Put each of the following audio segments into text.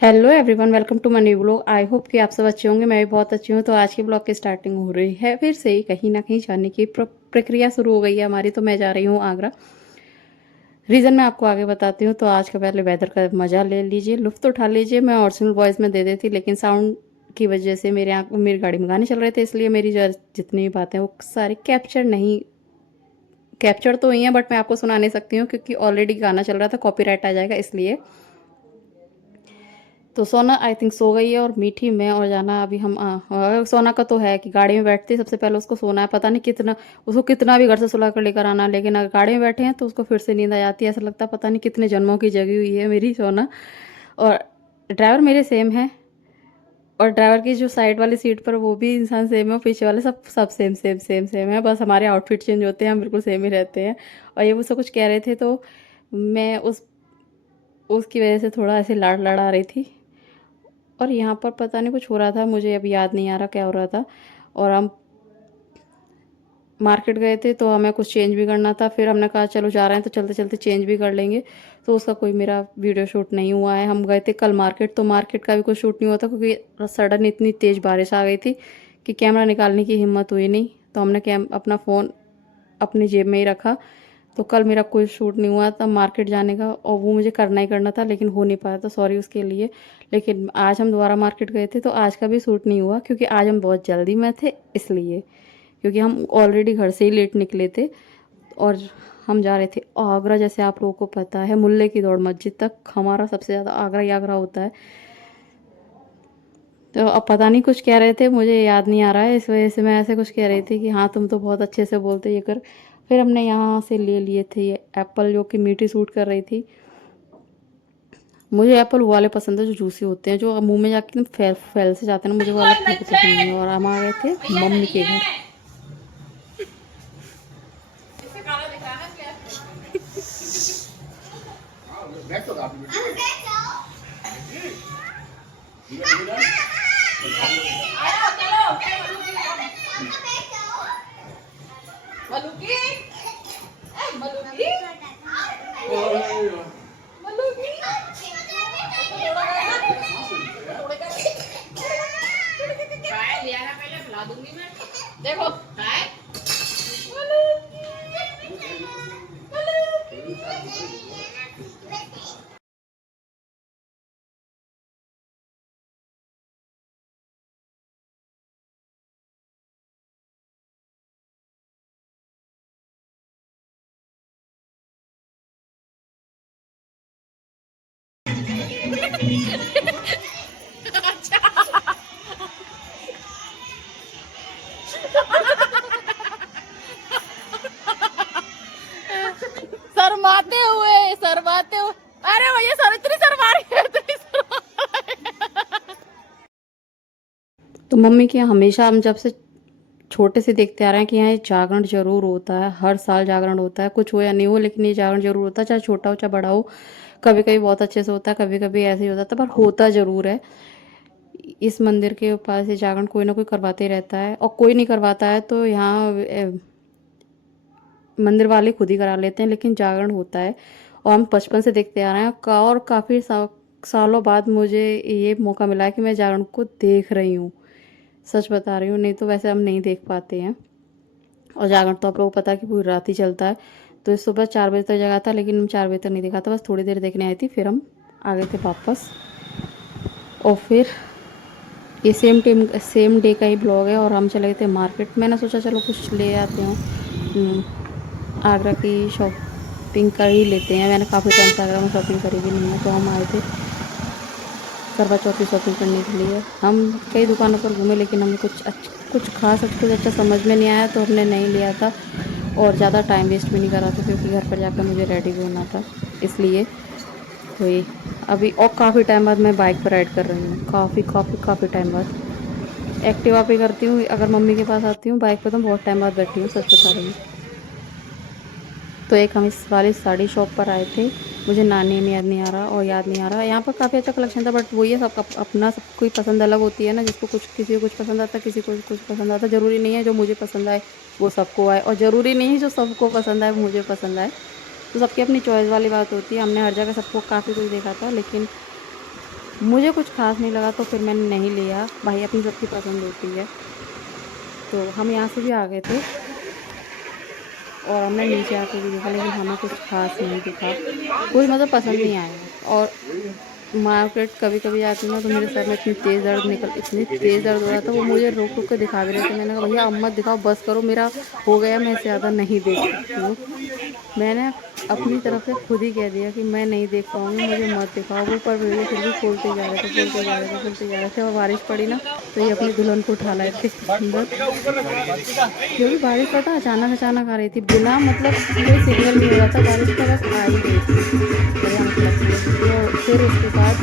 Hello everyone, welcome to my new blog. I hope कि आप सब अच्छे होंगे। मैं भी बहुत अच्छी हूँ। तो आज की ब्लॉग की स्टार्टिंग हो रही है फिर से ही कहीं ना कहीं जाने की प्रक्रिया शुरू हो गई है हमारी। तो मैं जा रही हूँ आगरा। रीज़न मैं आपको आगे बताती हूँ। तो आज का पहले वेदर का मज़ा ले लीजिए, लुत्फ़ उठा लीजिए। मैं ओरिजिनल वॉइस में दे देती, लेकिन साउंड की वजह से मेरी गाड़ी में गाने चल रहे थे, इसलिए मेरी जितनी भी बातें वो सारी कैप्चर तो हुई हैं, बट मैं आपको सुना नहीं सकती हूँ क्योंकि ऑलरेडी गाना चल रहा था, कॉपीराइट आ जाएगा इसलिए। तो सोना आई थिंक सो गई है, और मीठी मैं और जाना अभी हम सोना का तो है कि गाड़ी में बैठते ही सबसे पहले उसको सोना है। पता नहीं कितना उसको कितना भी घर से सुला कर लेकर आना, लेकिन अगर गाड़ी में बैठे हैं तो उसको फिर से नींद आ जाती है। ऐसा लगता है पता नहीं कितने जन्मों की जगी हुई है मेरी सोना। और ड्राइवर मेरे सेम है, और ड्राइवर की जो साइड वाली सीट पर वो भी इंसान सेम है, और पीछे वाले सब सब सेम सेम सेम सेम है। बस हमारे आउटफिट चेंज होते हैं, हम बिल्कुल सेम ही रहते हैं। और ये मुझसे कुछ कह रहे थे, तो मैं उसकी वजह से थोड़ा ऐसे लाड़ लड़ा रही थी। और यहाँ पर पता नहीं कुछ हो रहा था, मुझे अब याद नहीं आ रहा क्या हो रहा था। और हम मार्केट गए थे, तो हमें कुछ चेंज भी करना था। फिर हमने कहा चलो जा रहे हैं तो चलते चलते चेंज भी कर लेंगे। तो उसका कोई मेरा वीडियो शूट नहीं हुआ है। हम गए थे कल मार्केट, तो मार्केट का भी कोई शूट नहीं हुआ था क्योंकि सडन इतनी तेज़ बारिश आ गई थी कि कैमरा निकालने की हिम्मत हुई नहीं। तो हमने अपना फ़ोन अपनी जेब में ही रखा। तो कल मेरा कोई शूट नहीं हुआ था मार्केट जाने का, और वो मुझे करना ही करना था, लेकिन हो नहीं पाया, तो सॉरी उसके लिए। लेकिन आज हम दोबारा मार्केट गए थे, तो आज का भी शूट नहीं हुआ क्योंकि आज हम बहुत जल्दी में थे इसलिए, क्योंकि हम ऑलरेडी घर से ही लेट निकले थे। और हम जा रहे थे आगरा। जैसे आप लोगों को पता है, मुल्ले की दौड़ मस्जिद तक हमारा सबसे ज़्यादा आगरा ही आगरा होता है। तो अब पता नहीं कुछ कह रहे थे, मुझे याद नहीं आ रहा है, इस वजह से मैं ऐसे कुछ कह रही थी कि हाँ तुम तो बहुत अच्छे से बोलते ये कर। फिर हमने यहाँ से ले लिए थे ये एप्पल, जो कि मीठी सूट कर रही थी। मुझे एप्पल वो वाले पसंद है जो जूसी होते हैं, जो मुंह में जाके एकदम फैल फैल से जाते हैं ना, मुझे वो वाला बिल्कुल पसंद नहीं है। और हम आ गए थे मम्मी के घर। देखो शरमाते हुए। अरे भैया सर इतनी शर्मा रही है, इतनी शर्मा रही है। तो मम्मी के यहाँ हमेशा हम जब से छोटे से देखते आ रहे हैं कि यहाँ ये जागरण जरूर होता है, हर साल जागरण होता है, कुछ हो या नहीं हो, लेकिन ये जागरण जरूर होता है, चाहे छोटा हो चाहे बड़ा हो। कभी कभी बहुत अच्छे से होता है, कभी कभी ऐसे ही होता है, पर होता जरूर है। इस मंदिर के पास ये जागरण कोई ना कोई करवाते ही रहता है, और कोई नहीं करवाता है तो यहाँ मंदिर वाले खुद ही करा लेते हैं, लेकिन जागरण होता है। और हम बचपन से देखते आ रहे हैं और काफ़ी सालों बाद मुझे ये मौका मिला है कि मैं जागरण को देख रही हूँ। सच बता रही हूँ, नहीं तो वैसे हम नहीं देख पाते हैं। और जागरण तो आप लोगों को पता है कि पूरी रात ही चलता है। तो इस सुबह 4 बजे तक जगा था, लेकिन हम 4 बजे तक नहीं देखा था, बस थोड़ी देर देखने आई थी, फिर हम आ गए थे वापस। और फिर ये सेम डे का ही ब्लॉग है, और हम चले गए थे मार्केट। मैंने सोचा चलो कुछ ले आते हैं, आगरा की शॉपिंग कर ही लेते हैं। मैंने काफ़ी टाइम से आगरा में शॉपिंग करी भी नहीं है, तो हम आए थे करवा चौथ की शॉपिंग करने के लिए। हम कई दुकानों पर घूमे, लेकिन हमें कुछ खास कुछ अच्छा समझ में नहीं आया, तो हमने नहीं लिया था। और ज़्यादा टाइम वेस्ट भी नहीं करा था क्योंकि घर पर जाकर मुझे रेडी भी होना था, इसलिए। तो ये अभी और काफ़ी टाइम बाद मैं बाइक पर राइड कर रही हूँ, काफ़ी टाइम बाद। एक्टिवा पे करती हूँ, अगर मम्मी के पास आती हूँ बाइक पर तो बहुत टाइम बाद बैठी हूँ, सच बता रही हूँ। तो एक हम इस वाली साड़ी शॉप पर आए थे, मुझे नाम याद नहीं आ रहा और याद नहीं आ रहा। यहाँ पर काफ़ी अच्छा कलेक्शन था, बट वही है, अपना सब कोई पसंद अलग होती है ना, जिसको कुछ किसी को कुछ पसंद आता है, किसी को कुछ पसंद आता है। ज़रूरी नहीं है जो मुझे पसंद आए वो सबको आए, और ज़रूरी नहीं है जो सबको पसंद आए वो मुझे पसंद आए। तो सबकी अपनी चॉइस वाली बात होती है। हमने हर जगह सबको काफ़ी कुछ देखा था, लेकिन मुझे कुछ खास नहीं लगा तो फिर मैंने नहीं लिया। भाई अपनी सबकी पसंद होती है। तो हम यहाँ से भी आ गए थे और हमने नीचे आके भी देखा, लेकिन हमें कुछ खास नहीं दिखा, कुछ मतलब पसंद नहीं आया। और मार्केट कभी कभी आती हूँ ना तो मेरे सर में इतनी तेज़ दर्द हो रहा था। वो मुझे रोक रोक के दिखा भी रहे थे। मैंने कहा भैया अब मत दिखाओ, बस करो, मेरा हो गया, मैं इससे ज़्यादा नहीं देख सकती हूँ। मैंने अपनी तरफ से खुद ही कह दिया कि मैं नहीं देख पाऊँगी, मुझे मत दिखाओ। वो पर भैया फिर भी खोलते जा रहे थे, खोलते जा रहे थे, खोलते जा रहे थे। और बारिश पड़ी ना तो ये अपनी दुल्हन को उठा लाए थे अंदर, क्योंकि बारिश पता अचानक अचानक आ रही थी, बिना मतलब कोई सिग्नल नहीं हो रहा था, बारिश तो बस आ ही गई थी बढ़िया मतलब से। तो फिर उसके बाद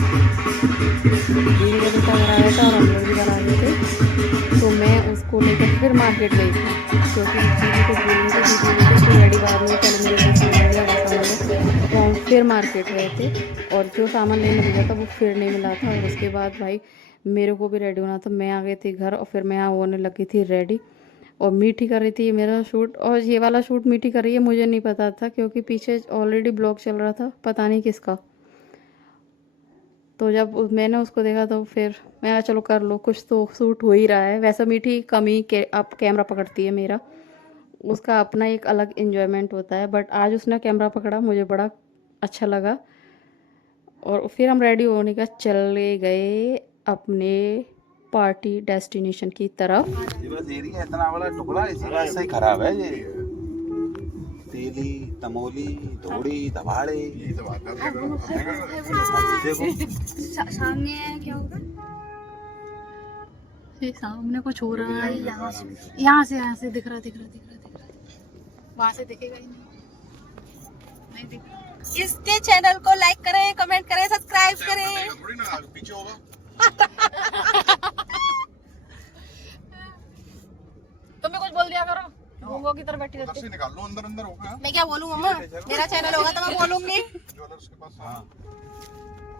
दीदी का बेटा घर आया था और हम लोग भी घर आ गए थे। तो मैं उसको लेकर फिर मार्केट गई थी, क्योंकि दीदी को बोल रही थी, दीदी बोलती तू रेडी बाद में, पहले मेरे को सामान लिया, वो सामान लिया। तो हम फिर मार्केट गए थे और जो सामान लेने भेजा था वो फिर नहीं मिला था। और उसके बाद भाई मेरे को भी रेडी होना था, मैं आ गई थी घर और फिर मैं होने लगी थी रेडी। और मीठी कर रही थी ये मेरा शूट, और ये वाला शूट मीठी कर रही है, मुझे नहीं पता था क्योंकि पीछे ऑलरेडी ब्लॉग चल रहा था, पता नहीं किसका। तो जब मैंने उसको देखा तो फिर मैं कहा चलो कर लो, कुछ तो शूट हो ही रहा है। वैसा मीठी कम ही अब कैमरा पकड़ती है मेरा, उसका अपना एक अलग इन्जॉयमेंट होता है। बट आज उसने कैमरा पकड़ा, मुझे बड़ा अच्छा लगा। और फिर हम रेडी होने का चले गए अपने पार्टी डेस्टिनेशन की तरफ। ये बस एरिया इतना बड़ा टुकड़ा इसी बात से ही खराब है ये। तेली, तमोली, धोड़ी, दबाड़े, ये तो बात है। देखो सामने क्या होगा? ये सामने कुछ हो रहा है, यहाँ से दिख रहा, वहाँ से दिखेगा ही नहीं दिख रहा। इसके चैनल को लाइक करें, कमेंट करें, सब्सक्राइब करें। पीछे होगा। तुम भी कुछ बोल दिया करो, गूंगों की तरह बैठी रहती। निकाल लो, अंदर अंदर होगा। मैं क्या बोलूँ मम्मा, मेरा चैनल होगा तो मैं बोलूंगी। ज्वेलर्स के पास। हाँ।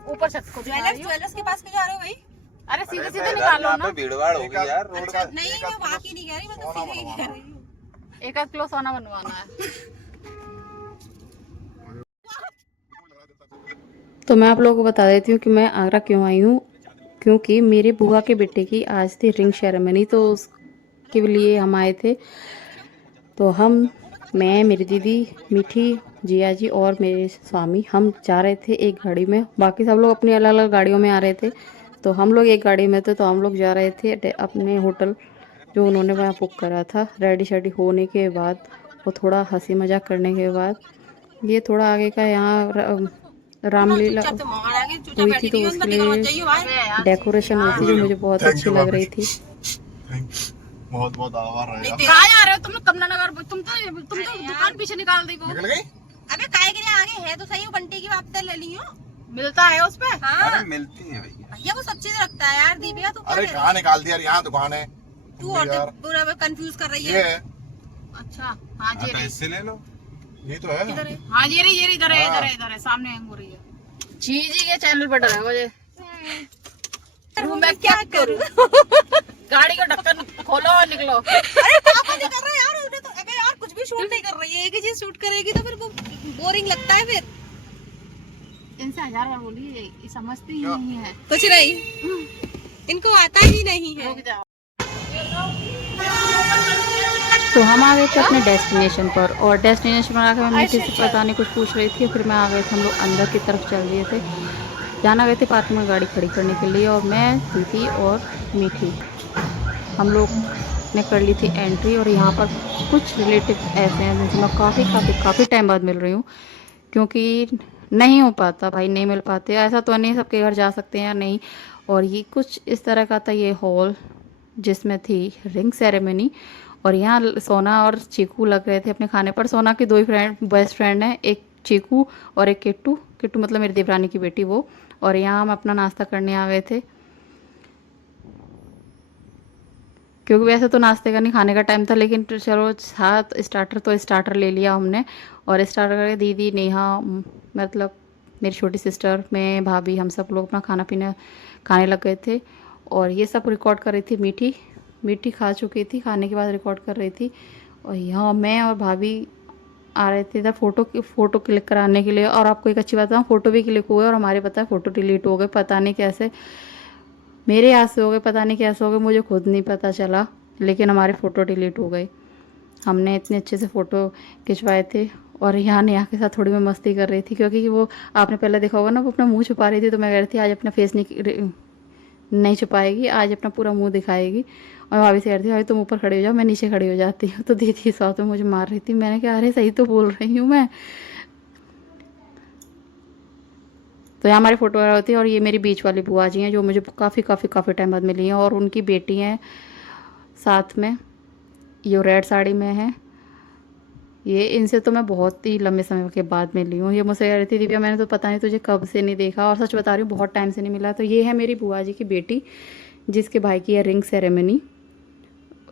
ऊपर छत को ज्वेलर्स के पास क्यों जा रहे हो भाई? अरे सीधे सीधे निकालो ना। भीड़भाड़ होगी यार रोड का। नहीं मैं वहाँ की नहीं कह रही, मैं तो सीधे ही कह रही हूँ। एक आध किलो सोना बनवाना है। तो मैं आप लोगों को बता देती हूँ कि मैं आगरा क्यों आई हूँ, क्योंकि मेरे बुआ के बेटे की आज थी रिंग सेरेमनी, तो उसके लिए हम आए थे। तो मैं मेरी दीदी, मीठी, जिया जी और मेरे स्वामी, हम जा रहे थे एक गाड़ी में। बाकी सब लोग अपनी अलग अलग गाड़ियों में आ रहे थे, तो हम लोग एक गाड़ी में थे। तो हम लोग जा रहे थे अपने होटल जो उन्होंने वहाँ बुक करा था। रेडी शेडी होने के बाद वो थोड़ा हंसी मजाक करने के बाद ये थोड़ा आगे का यहाँ रामलीला हुई थी, तो उसके लिए डेकोरेशन हुई थी जो मुझे बहुत अच्छी लग रही थी। बहुत बहुत आभार रहेगा। कहाँ जा रहे हो तुम? कमला नगर। तुम तो दुकान पीछे निकाल दी को। निकल गई? अबे काय के लिए आगे है तो सही, वो बंटी की बात ले ली हो। मिलता है उस पे। हाँ अरे मिलती है भैया। भैया वो सब चीज रखता है यार। दीपिका तू अरे कहाँ निकाल दिया यहाँ दुकान है। तू और पूरा कंफ्यूज कर रही है। अच्छा हाँ जी, तो इससे ले लो, ये तो है। हाँ ये रही इधर है सामने हैंग हो रही है। जी के चैनल पर डरा मुझे। मैं क्या करूँ? गाड़ी का ढक्कन खोलो और निकलो। अरे पापा नहीं कर रहे यार, उन्हें तो अबे यार कुछ भी शूट नहीं कर रही है, एक ही चीज शूट करेगी तो फिर वो बोरिंग लगता है। फिर इनसे 1000 बार बोली, ये समझती ही नहीं है कुछ नहीं, इनको आता ही नहीं है। तो हम आ गए थे अपने डेस्टिनेशन पर, और डेस्टिनेशन पर आकर मैं मीठी से पता नहीं कुछ पूछ रही थी। फिर मैं आ गए थे, हम लोग अंदर की तरफ चल दिए थे। जाना गए थे पार्किंग में गाड़ी खड़ी करने के लिए, और मैं, दीदी और मीठी हम लोग ने कर ली थी एंट्री। और यहाँ पर कुछ रिलेटिव ऐसे हैं जिनसे मैं काफ़ी टाइम बाद मिल रही हूँ, क्योंकि नहीं हो पाता भाई, नहीं मिल पाते। ऐसा तो नहीं सबके घर जा सकते हैं या नहीं। और ये कुछ इस तरह का था ये हॉल, जिसमें थी रिंग सेरेमनी। और यहाँ सोना और चीकू लग रहे थे अपने खाने पर। सोना की 2 ही बेस्ट फ्रेंड हैं, एक चीकू और एक किट्टू मतलब मेरी देवरानी की बेटी वो। और यहाँ हम अपना नाश्ता करने आ गए थे, क्योंकि वैसे तो नाश्ते का नहीं खाने का टाइम था, लेकिन चलो साथ स्टार्टर ले लिया हमने। और स्टार्टर करके दीदी, नेहा, मतलब मेरी छोटी सिस्टर, मैं, भाभी, हम सब लोग अपना खाना पीना खाने लग गए थे। और ये सब रिकॉर्ड कर रही थी मीठी खा चुकी थी, खाने के बाद रिकॉर्ड कर रही थी। और यहाँ मैं और भाभी आ रहे थे इधर फ़ोटो क्लिक कराने के लिए। और आपको एक अच्छी बात बताऊँ, फ़ोटो भी क्लिक हुए और हमारे पता है फ़ोटो डिलीट हो गए, पता नहीं कैसे। मेरे याद से हो गए, पता नहीं कैसे हो गए, मुझे खुद नहीं पता चला, लेकिन हमारे फ़ोटो डिलीट हो गए। हमने इतने अच्छे से फ़ोटो खिंचवाए थे। और यहाँ नेहा के साथ थोड़ी मैं मस्ती कर रही थी, क्योंकि वो आपने पहले देखा होगा ना, वो अपना मुंह छुपा रही थी, तो मैं कह रही थी आज अपना फेस नहीं छुपाएगी, आज अपना पूरा मुंह दिखाएगी। और भाभी से कह रही थी भाभी तुम ऊपर खड़ी हो जाओ, मैं नीचे खड़ी हो जाती हूँ। तो दीदी साथ में मुझे मार रही थी। मैंने कहा अरे सही तो बोल रही हूँ मैं। तो यहाँ हमारी फ़ोटो वगैरह होती है। और ये मेरी बीच वाली बुआ जी हैं, जो मुझे काफ़ी टाइम बाद मिली हैं। और उनकी बेटी हैं साथ में, ये रेड साड़ी में है। ये इनसे तो मैं बहुत ही लंबे समय के बाद मिली हूँ। ये मुझसे कह रही थी दिव्या मैंने तो पता नहीं तुझे कब से नहीं देखा, और सच बता रही हूँ बहुत टाइम से नहीं मिला। तो ये है मेरी बुआ जी की बेटी, जिसके भाई की है रिंग सेरेमनी।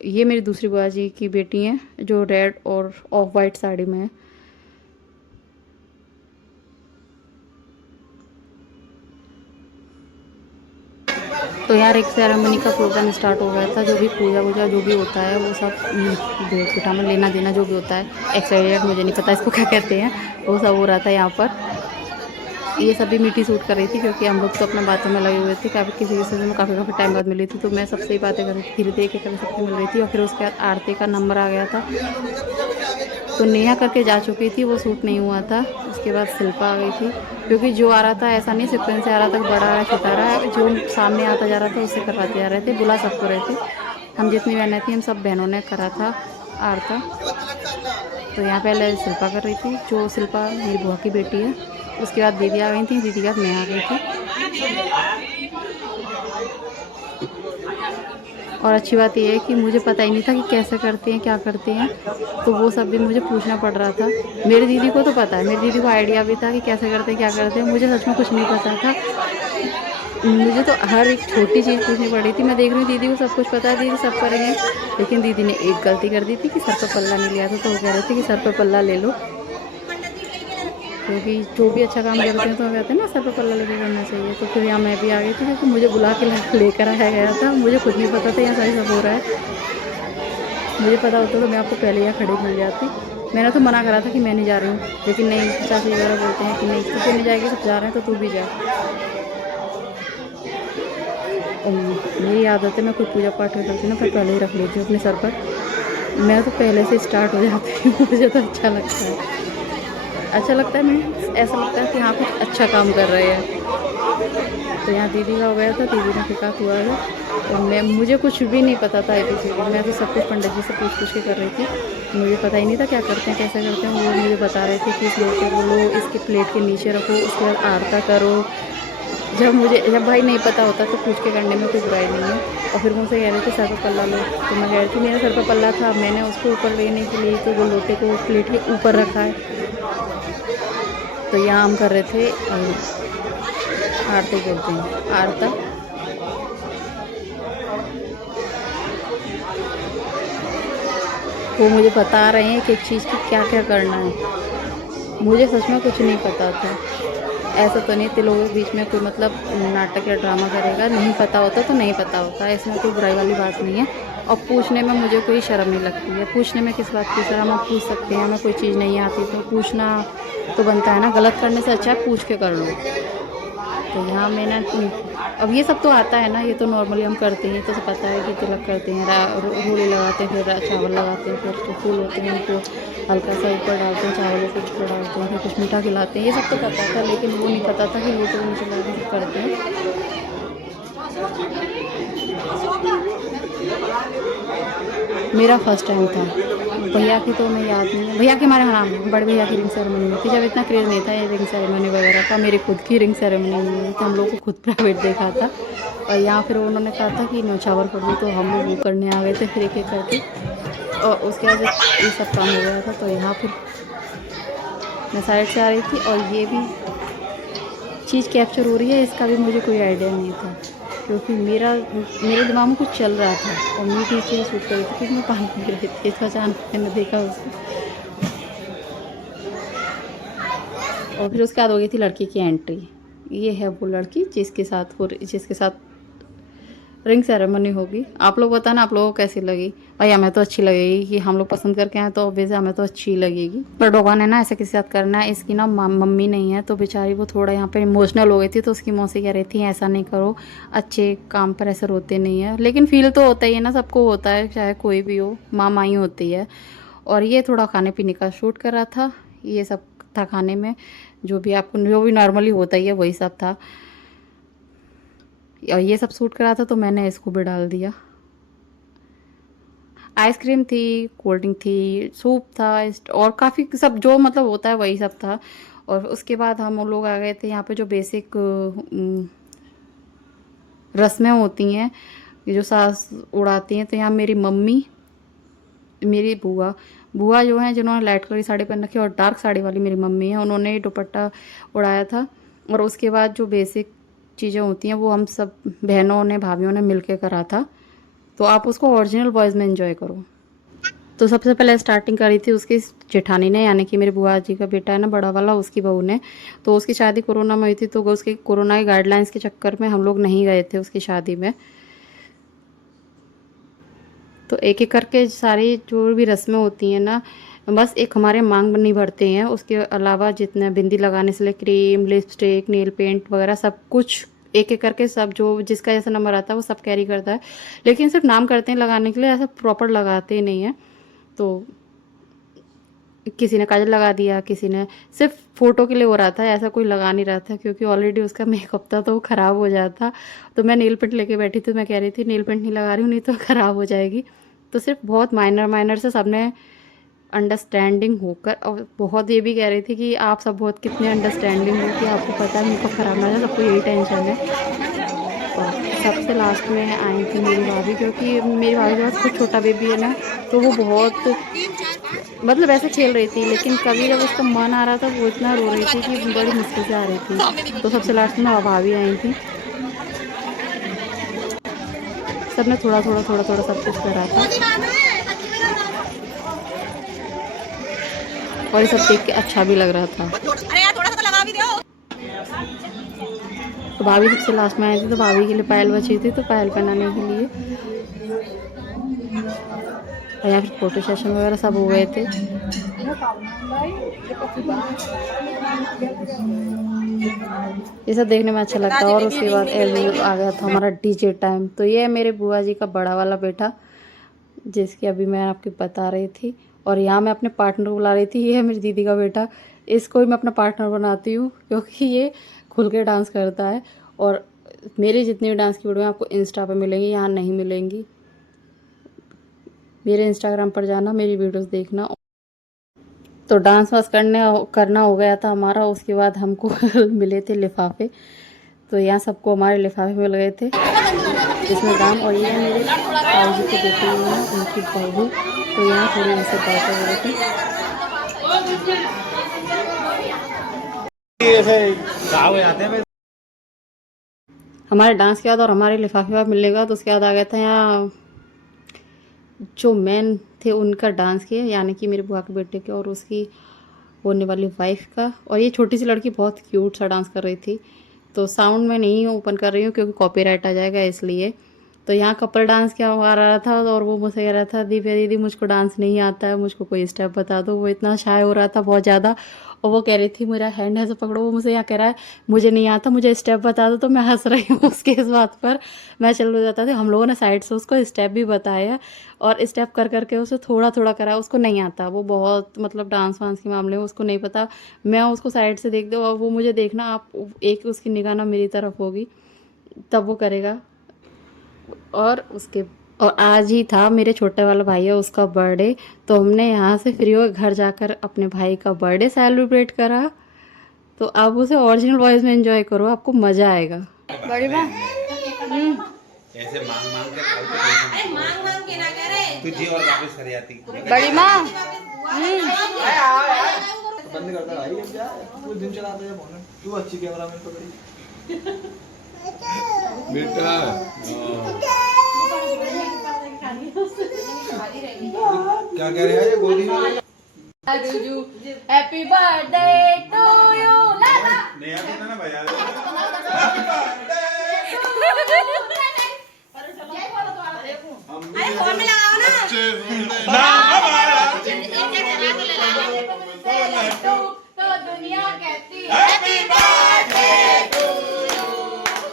ये मेरी दूसरी बुआ जी की बेटी हैं, जो रेड और ऑफ वाइट साड़ी में है। तो यार एक सेरेमनी का प्रोग्राम स्टार्ट हो गया था। जो भी पूजा वूजा जो भी होता है वो सब भेंट पिठा में लेना देना जो भी होता है, एक्साइटेड मुझे नहीं पता इसको क्या कहते हैं, वो सब हो रहा था यहाँ पर। ये सभी मीठी सूट कर रही थी, क्योंकि हम लोग तो अपने बातों में लगे हुए थे। काफ़ी किसी से मैं काफ़ी टाइम बाद मिली थी, तो मैं सबसे ही बातें कर रही थी, धीरे धीरे के कभी सबसे मिल रही थी। और फिर उसके बाद आरती का नंबर आ गया था, तो नेहा करके जा चुकी थी, वो सूट नहीं हुआ था। उसके बाद शिल्पा आ गई थी, क्योंकि जो आ रहा था ऐसा नहीं सीक्वेंस से आ रहा था, बड़ा आ रहा छोटा आ रहा है, जो सामने आता जा रहा था उससे करवाते जा रहे थे, बुला सबको रहे थे। हम जितनी बहनें थी हम सब बहनों ने करा था आरता। तो यहाँ पहले शिल्पा कर रही थी, जो शिल्पा मेरी बुआ की बेटी है। उसके बाद दीदी आ गई थी, दीदी के बाद मैं आ गई थी। और अच्छी बात यह है कि मुझे पता ही नहीं था कि कैसे करते हैं क्या करते हैं, तो वो सब भी मुझे पूछना पड़ रहा था। मेरी दीदी को तो पता है, मेरी दीदी को आइडिया भी था कि कैसे करते हैं क्या करते हैं, मुझे सच में कुछ नहीं पता था। मुझे तो हर एक छोटी चीज़ पूछनी पड़ी थी। मैं देख रही हूँ दीदी को सब कुछ पता है, दीदी सब करेंगे, लेकिन दीदी ने एक गलती कर दी थी कि सर पर पल्ला नहीं लिया था। तो वो कह रहे थे कि सर पर पल्ला ले लो, क्योंकि जो भी अच्छा काम करते हैं तो कहते हैं ना सर पर पल्ला लेके करना चाहिए। तो फिर यहाँ मैं भी आ गई थी, क्योंकि मुझे बुला के लेकर आया गया था। मुझे खुद नहीं पता था यहाँ सारी सब हो रहा है। मुझे पता होता तो मैं आपको पहले यहाँ खड़ी मिल जाती। मैंने तो मना करा था कि मैं नहीं जा रही हूँ, लेकिन नहीं, चाची वगैरह बोलते हैं कि नहीं तू क्यों नहीं जाएगी, सब जा रहे हैं तो तू भी जा। मेरी आदत है, मैं कोई पूजा पाठ करती हूँ ना, मैं पहले ही रख लेती हूँ अपने सर पर। मैं तो पहले से स्टार्ट हो जाती हूँ। मुझे तो अच्छा लगता है, अच्छा लगता है। मैं ऐसा लगता है कि हाँ कुछ अच्छा काम कर रहे हैं। तो यहाँ दीदी का हो गया था, दीदी ने फिका हुआ है। तो मुझे कुछ भी नहीं पता था ABCD, मैं तो सब कुछ पंडित जी से पूछ के कर रही थी। मुझे पता ही नहीं था क्या करते हैं कैसे करते हैं। वो मुझे बता रहे थे कि इस लोटे को लो, इसके प्लेट के नीचे रखो, उसके बाद आरता करो। जब भाई नहीं पता होता तो पूछ के करने में कोई बुराई नहीं है। और फिर मुझसे कह रहे थे सर पर पल्ला लो, तो मैं कह रही थी मेरा सर पर पल्ला था, मैंने उसको ऊपर लेने के लिए तो वो लोटे को प्लेट के ऊपर रखा है। तो यहाँ हम कर रहे थे आरती करते हैं, आरता। वो मुझे बता रहे हैं कि एक चीज़ की क्या क्या करना है। मुझे सच में कुछ नहीं पता था। ऐसा तो नहीं थे लोगों के बीच में कोई मतलब नाटक या ड्रामा करेगा, नहीं पता होता तो नहीं पता होता, इसमें कोई बुराई वाली बात नहीं है। और पूछने में मुझे कोई शर्म नहीं लगती है। पूछने में किस बात की शर्म, आप पूछ सकते हैं। हमें कोई चीज़ नहीं आती तो पूछना तो बनता है ना, गलत करने से अच्छा है पूछ के कर लो। तो यहाँ मैंने अब ये सब तो आता है ना, ये तो नॉर्मली हम करते हैं, तो पता है कि तिलक करते हैं, रोली लगाते हैं, फिर चावल लगाते हैं, फिर जो फूल होते हैं उनको हल्का सा ऊपर डालते हैं, चावलों को ऊपर डालते हैं, फिर कुछ मीठा खिलाते हैं। ये सब तो पता था, लेकिन वो नहीं पता था कि लोटे को नीचे लगा के करते हैं। मेरा फर्स्ट टाइम था। भैया की तो मैं याद नहीं है, भैया की हमारे हाँ बड़े भैया की रिंग सेरेमनी में थी, जब इतना क्रेज़ नहीं था ये रिंग सेरेमनी वगैरह का। मेरी खुद की रिंग सेरेमनी नहीं हुई थी, हम लोग को खुद प्राइवेट देखा था। और यहाँ फिर उन्होंने कहा था कि न्योछावर कर दो, तो हम लोग वो करने आ गए थे फिर एक एक करके। और उसके बाद ये सब काम हो गया था, तो यहाँ फिर मैं साइड से आ रही थी। और ये भी चीज़ कैप्चर हो रही है, इसका भी मुझे कोई आइडिया नहीं था, क्योंकि मेरे दिमाग में कुछ चल रहा था और मीठी चीज़ शूट कर रही थी, क्योंकि मैं पानी पी रही थी। इसका अचानक मैंने देखा उसको। और फिर उसके बाद हो गई थी लड़की की एंट्री। ये है वो लड़की जिसके साथ रिंग सेरेमनी होगी। आप लोग बताना आप लोगों को कैसी लगी। भाई हमें तो अच्छी लगेगी कि हम लोग पसंद करके आए तो ऑब्वियसली हमें तो अच्छी लगेगी। पर भगवान है ना ऐसे किसी साथ करना है। इसकी ना मम्मी नहीं है तो बेचारी वो थोड़ा यहाँ पे इमोशनल हो गई थी, तो उसकी मौसी कह रही थी ऐसा नहीं करो, अच्छे काम पर ऐसे रोते नहीं है। लेकिन फील तो होता ही है ना, सबको होता है, चाहे कोई भी हो, माँ ही होती है। और ये थोड़ा खाने पीने का शूट कर रहा था, ये सब था खाने में, जो भी नॉर्मली होता ही है वही सब था। और ये सब शूट करा था तो मैंने इसको भी डाल दिया। आइसक्रीम थी, कोल्ड ड्रिंक थी, सूप था और काफ़ी सब जो मतलब होता है वही सब था। और उसके बाद हम लोग आ गए थे यहाँ पे जो बेसिक रस्में होती हैं, ये जो सास उड़ाती हैं। तो यहाँ मेरी मम्मी, मेरी बुआ जो हैं जिन्होंने लाइट कलर की साड़ी पहन रखी है, और डार्क साड़ी वाली मेरी मम्मी है, उन्होंने दुपट्टा उड़ाया था। और उसके बाद जो बेसिक चीज़ें होती हैं वो हम सब बहनों ने भाभीयों ने मिल के करा था। तो आप उसको ओरिजिनल वॉइस में एंजॉय करो। तो सबसे पहले स्टार्टिंग करी थी उसकी जेठानी ने, यानी कि मेरे बुआ जी का बेटा है ना बड़ा वाला, उसकी बहू ने। तो उसकी शादी कोरोना में हुई थी, तो उसके कोरोना की गाइडलाइंस के चक्कर में हम लोग नहीं गए थे उसकी शादी में। तो एक एक करके सारी जो भी रस्में होती हैं ना, बस एक हमारे मांग नहीं भरते हैं, उसके अलावा जितने बिंदी लगाने से ले क्रीम, लिपस्टिक, नेल पेंट वगैरह सब कुछ एक एक करके सब जो जिसका जैसा नंबर आता है वो सब कैरी करता है। लेकिन सिर्फ नाम करते हैं लगाने के लिए, ऐसा प्रॉपर लगाते ही नहीं है। तो किसी ने काजल लगा दिया, किसी ने सिर्फ फ़ोटो के लिए हो रहा था, ऐसा कोई लगा नहीं रहा था, क्योंकि ऑलरेडी उसका मेकअप था तो वो ख़राब हो जाता। तो मैं नेल पेंट लेके बैठी थी, मैं कह रही थी नेल पेंट नहीं लगा रही हूँ नहीं तो ख़राब हो जाएगी। तो सिर्फ बहुत माइनर से सबने अंडरस्टैंडिंग होकर, और बहुत ये भी कह रही थी कि आप सब बहुत कितने अंडरस्टैंडिंग हो कि आपको पता है मेकअप ख़राब ना हो जाए, सबको यही टेंशन है। और सबसे लास्ट में आई थी मेरी भाभी, क्योंकि मेरी भाभी के पास खुद छोटा बेबी है ना, तो वो बहुत मतलब ऐसे खेल रही थी, लेकिन कभी जब उसका मन आ रहा था वो इतना रो रही थी कि बड़ी मुश्किल से आ रही थी। तो सबसे लास्ट में भाभी आई थी। सबने थोड़ा सब कुछ करा था, और ये सब देख के अच्छा भी लग रहा था। अरे यार थोड़ा सा तो लगा भी दो। तो भाभी सबसे लास्ट में आई थी, तो भाभी के लिए पायल बची थी, तो पायल पहनाने के लिए। और यहाँ फिर फोटो सेशन वगैरह सब हो गए थे। ये सब देखने में अच्छा लगता है। और उसके बाद आ गया था हमारा डीजे टाइम। तो ये है मेरे बुआ जी का बड़ा वाला बेटा, जिसकी अभी मैं आपको बता रही थी। और यहाँ मैं अपने पार्टनर को बुला रही थी, ये है मेरी दीदी का बेटा। इसको भी मैं अपना पार्टनर बनाती हूँ क्योंकि ये खुल के डांस करता है। और मेरी जितनी भी डांस की वीडियो आपको इंस्टा पे मिलेंगी, यहाँ नहीं मिलेंगी। मेरे इंस्टाग्राम पर जाना, मेरी वीडियोस देखना। तो डांस वांस करना हो गया था हमारा। उसके बाद हमको मिले थे लिफाफे। तो यहाँ सबको हमारे लिफाफे मिल गए थे जिसमें दाम। और ये मेरे ताऊ जी के बेटे हैं, उनकी बहू। तो यहाँ थोड़ी उनसे बात हो रही थी। हमारे डांस के बाद और हमारे लिफाफे बाद मिलने का, तो उसके बाद आ गया था यहाँ जो मैन थे उनका डांस किया, यानी कि मेरे बुआ के बेटे के और उसकी होने वाली वाइफ का। और ये छोटी सी लड़की बहुत क्यूट सा डांस कर रही थी। तो साउंड में नहीं ओपन कर रही हूँ क्योंकि कॉपीराइट आ जाएगा इसलिए। तो यहाँ कपल डांस क्या आ रहा था, और वो मुझसे कह रहा था दिव्या दीदी मुझको डांस नहीं आता है, मुझको कोई स्टेप बता दो। वो इतना शाय हो रहा था बहुत ज़्यादा। और वो कह रही थी मेरा हैंड ऐसे पकड़ो। वो मुझसे यहाँ कह रहा है मुझे नहीं आता, मुझे स्टेप बता दो। तो मैं हंस रही हूँ उसके इस बात पर। मैं चल जाता था। हम लोगों ने साइड से उसको स्टेप भी बताया, और स्टेप कर करके उसे थोड़ा थोड़ा करा। उसको नहीं आता, वो बहुत मतलब डांस वांस के मामले में उसको नहीं पता। मैं उसको साइड से देख दूँ और वो मुझे देखना, आप एक उसकी निगाह ना मेरी तरफ होगी तब वो करेगा। और आज ही था मेरे छोटे वाला भाई है उसका बर्थडे। तो हमने यहाँ से फ्री हो घर जाकर अपने भाई का बर्थडे सेलिब्रेट करा। तो आप उसे ओरिजिनल वॉइस में एंजॉय करो, आपको मज़ा आएगा। बड़ी माँ ऐसे मांग मांग के खाओ तो मांग के ना करे तुझे और वापस कर जाती। बड़ी माँ बंद करता भाई। अब क्या पूरे दिन चलाता है फोन। तू अच्छी कैमरामैन पकड़ी बेटा। क्या कह रहे हैं ये गोदी में? Happy birthday to you. नहीं आता था ना भैया। तो दुनिया कहती हैप्पी बर्थडे टू यू,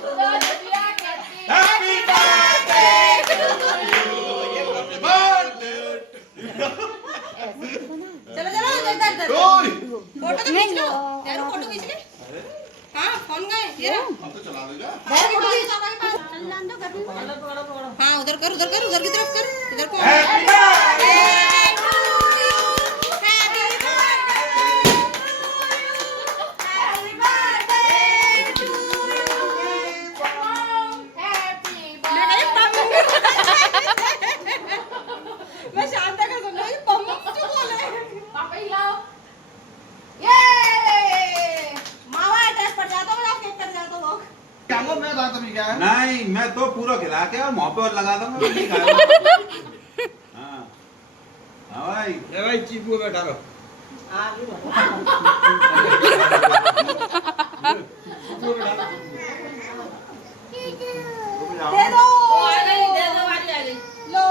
तो दुनिया कहती हैप्पी बर्थडे टू चलो चलो इधर फोटो तो खींच लो यार, फोटो खींच ले। हाँ फोन गए ये रहा। अब तो चला देगा। फोटो खींच पापा के पास चल जान दो कर लो। हाँ उधर कर उधर की तरफ कर, इधर को happy birthday to you, happy birthday to you. मैं शांता का सुन रही हूँ, पम क्यों बोले पापा हिलाओ। ये मावा एड्रेस पर जाता हूँ, केक कर जाता हूँ। क्या वो मैं बात अभी क्या है? नहीं मैं तो पूरा खिला के और मुंह पे और लगा दूंगा, मैं नहीं खाऊंगा। हाँ हाँ भाई ले भाई चीपू बैठा रहो। दे दो लो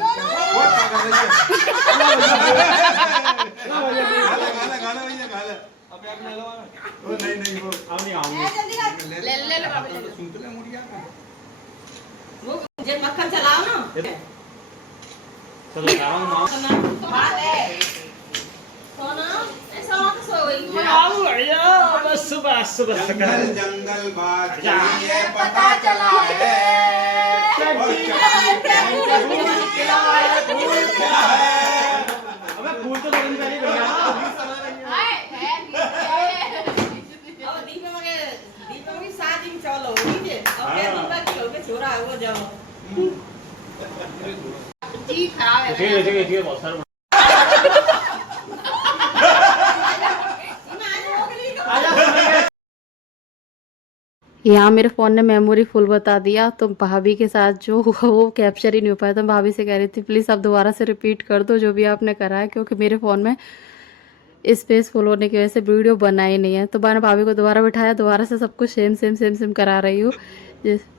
लो लो वो क्या कर रही है? खा ले भैया खा ले। अबे आप ले लो ना। वो नहीं वो अब नहीं आऊंगी। जल्दी कर ले ले पापा तो सुन तो ले मुड़िया का। वो मुझे मक्खन चलाओ ना। चलो लगा रहा हूँ माँ। बात है सोना ऐसा मत सोई। बस बस बस जंगल जंगल बात ये पता चला है और अबे फूल तो तुरंत पहले बन गया। अब दीपक की शादी में चलो ठीक है। अब ये दीपक की होके छोरा है वो जाओ। जी खराब है। ठीक है बहुत सारा। यहाँ मेरे फ़ोन ने मेमोरी फुल बता दिया, तो भाभी के साथ जो हुआ वो कैप्चर ही नहीं हो पाया। तो भाभी से कह रही थी प्लीज़ आप दोबारा से रिपीट कर दो जो भी आपने करा है, क्योंकि मेरे फ़ोन में स्पेस फुल होने की वजह से वीडियो बना ही नहीं है। तो मैंने भाभी को दोबारा बिठाया, दोबारा से सब कुछ सेम करा रही हूँ।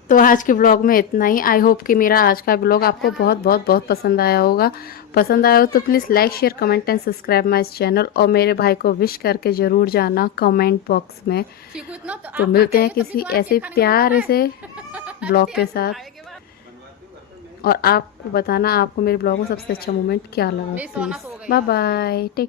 तो आज के ब्लॉग में इतना ही। आई होप कि मेरा आज का ब्लॉग आपको बहुत पसंद आया होगा। पसंद आया हो तो please like share comment and subscribe my channel, और मेरे भाई को विश करके ज़रूर जाना कमेंट बॉक्स में। तो मिलते हैं किसी ऐसे प्यारे से ब्लॉग के साथ, और आपको बताना आपको मेरे ब्लॉग में सबसे अच्छा मोमेंट क्या लगा। Please buy bye, take